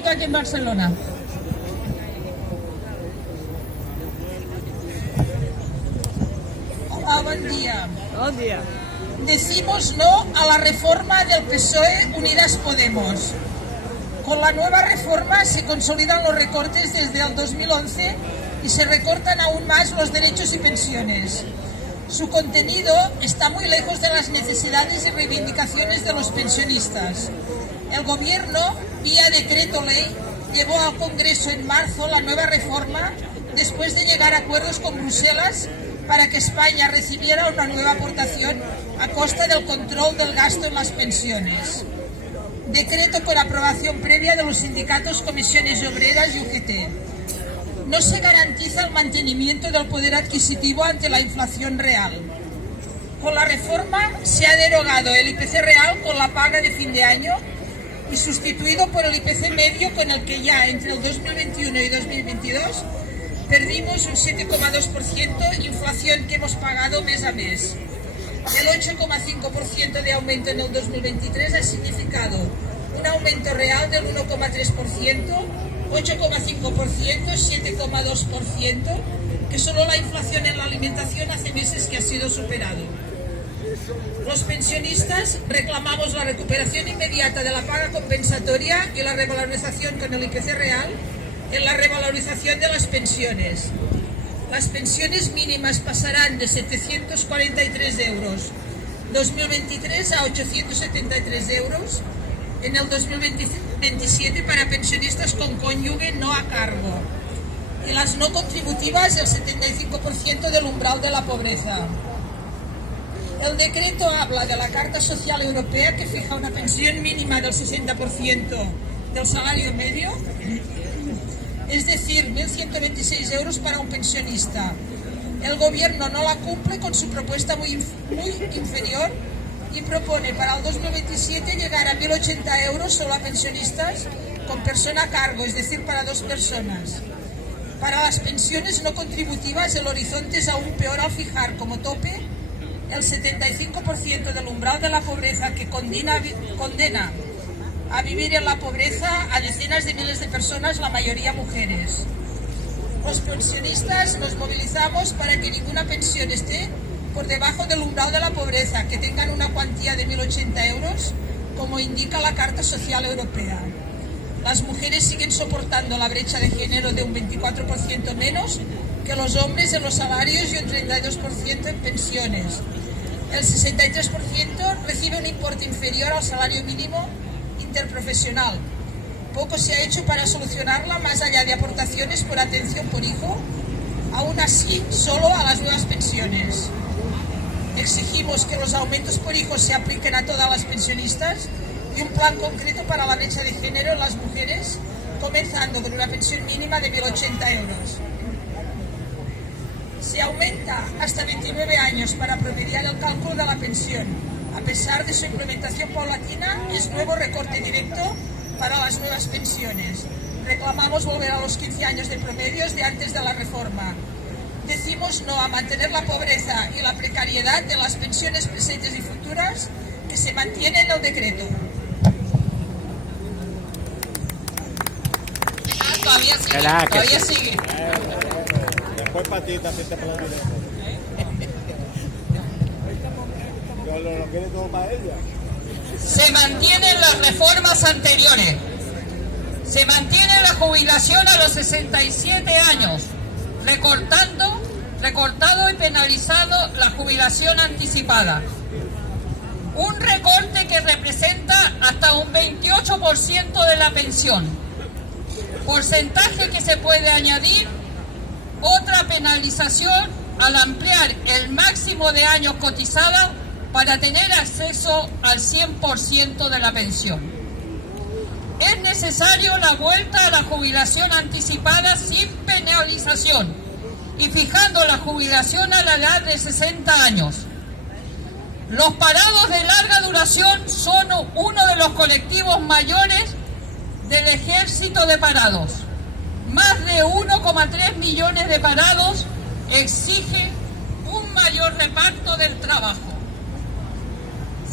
político aquí en Barcelona. Hola, buen día. Buen día. Decimos no a la reforma del PSOE Unidas Podemos. Con la nueva reforma se consolidan los recortes desde el 2011 y se recortan aún más los derechos y pensiones. Su contenido está muy lejos de las necesidades y reivindicaciones de los pensionistas. El Gobierno, vía decreto ley, llevó al Congreso en marzo la nueva reforma después de llegar a acuerdos con Bruselas para que España recibiera una nueva aportación a costa del control del gasto en las pensiones. Decreto con aprobación previa de los sindicatos, comisiones obreras y UGT. No se garantiza el mantenimiento del poder adquisitivo ante la inflación real. Con la reforma se ha derogado el IPC real con la paga de fin de año y sustituido por el IPC medio, con el que ya entre el 2021 y 2022 perdimos un 7,2%, inflación que hemos pagado mes a mes. El 8,5% de aumento en el 2023 ha significado un aumento real del 1,3%, 8,5%, 7,2%, que solo la inflación en la alimentación hace meses que ha sido superado. Los pensionistas reclamamos la recuperación inmediata de la paga compensatoria y la revalorización con el IPC real en la revalorización de las pensiones. Las pensiones mínimas pasarán de 743 euros 2023 a 873 euros en el 2027 para pensionistas con cónyuge no a cargo, y las no contributivas el 75% del umbral de la pobreza. El decreto habla de la Carta Social Europea, que fija una pensión mínima del 60% del salario medio, es decir, 1.126 euros para un pensionista. El Gobierno no la cumple con su propuesta muy inferior y propone para el 2027 llegar a 1.080 euros solo a pensionistas con persona a cargo, es decir, para dos personas. Para las pensiones no contributivas el horizonte es aún peor al fijar como tope el 75% del umbral de la pobreza, que condena a vivir en la pobreza a decenas de miles de personas, la mayoría mujeres. Los pensionistas nos movilizamos para que ninguna pensión esté por debajo del umbral de la pobreza, que tengan una cuantía de 1.080 euros, como indica la Carta Social Europea. Las mujeres siguen soportando la brecha de género de un 24% menos que los hombres en los salarios y un 32% en pensiones. El 63% recibe un importe inferior al salario mínimo interprofesional. Poco se ha hecho para solucionarla más allá de aportaciones por atención por hijo, aún así solo a las nuevas pensiones. Exigimos que los aumentos por hijo se apliquen a todas las pensionistas y un plan concreto para la brecha de género en las mujeres, comenzando con una pensión mínima de 1.080 euros. Se aumenta hasta 29 años para promediar el cálculo de la pensión. A pesar de su implementación paulatina, es nuevo recorte directo para las nuevas pensiones. Reclamamos volver a los 15 años de promedios de antes de la reforma. Decimos no a mantener la pobreza y la precariedad de las pensiones presentes y futuras que se mantiene en el decreto. Todavía sigue. Después para ti también te puedo decir. Lo quiere todo para ella. Se mantienen las reformas anteriores. Se mantiene la jubilación a los 67 años, recortado y penalizado la jubilación anticipada. Un recorte que representa hasta un 28% de la pensión. Porcentaje que se puede añadir otra penalización al ampliar el máximo de años cotizada para tener acceso al 100% de la pensión. Es necesario la vuelta a la jubilación anticipada sin penalización y fijando la jubilación a la edad de 60 años. Los parados de larga duración son uno de los colectivos mayores del ejército de parados. Más de 1,3 millones de parados exigen un mayor reparto del trabajo.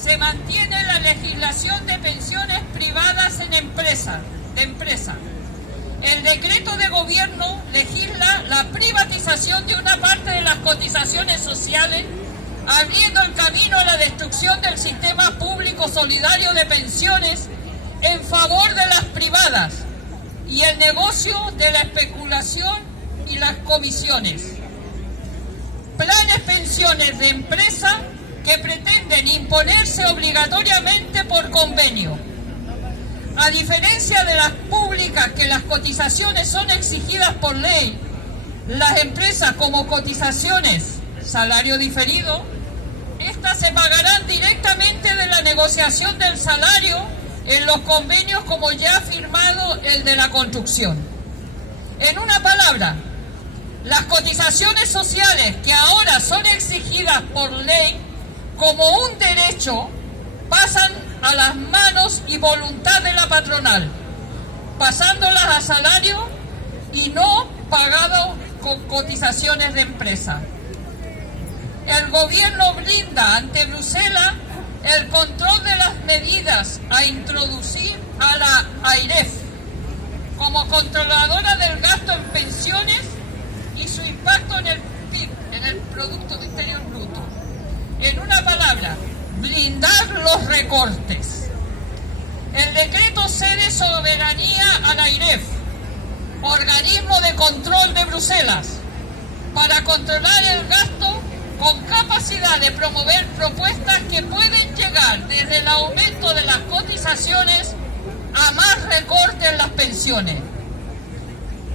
Se mantiene la legislación de pensiones privadas en empresas, de empresa. El decreto de gobierno legisla la privatización de una parte de las cotizaciones sociales, abriendo el camino a la destrucción del sistema público solidario de pensiones en favor de las privadas y el negocio de la especulación y las comisiones. Planes pensiones de empresa que pretenden imponerse obligatoriamente por convenio. A diferencia de las públicas, que las cotizaciones son exigidas por ley, las empresas como cotizaciones, salario diferido, estas se pagarán directamente de la negociación del salario en los convenios, como ya ha firmado el de la construcción. En una palabra, las cotizaciones sociales que ahora son exigidas por ley como un derecho pasan a las manos y voluntad de la patronal, pasándolas a salario y no pagado con cotizaciones de empresa. El gobierno blinda ante Bruselas el control de las medidas a introducir a la AIREF como controladora del gasto en pensiones y su impacto en el PIB, en el Producto Interior Bruto. En una palabra, blindar los recortes. El decreto cede soberanía a la AIREF, organismo de control de Bruselas, para controlar el gasto con capacidad de promover propuestas que pueden llegar desde el aumento de las cotizaciones a más recortes en las pensiones.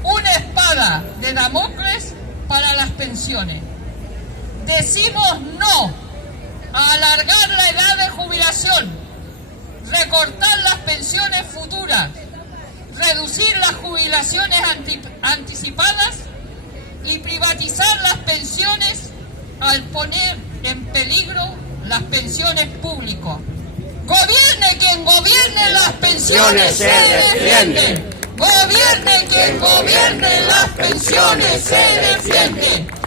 Una espada de Damocles para las pensiones. Decimos no a alargar la edad de jubilación, recortar las pensiones futuras, reducir las jubilaciones anticipadas y privatizar las pensiones al poner en peligro las pensiones públicas. Gobierne quien gobierne, las pensiones se defienden. Gobierne quien gobierne, las pensiones se defienden.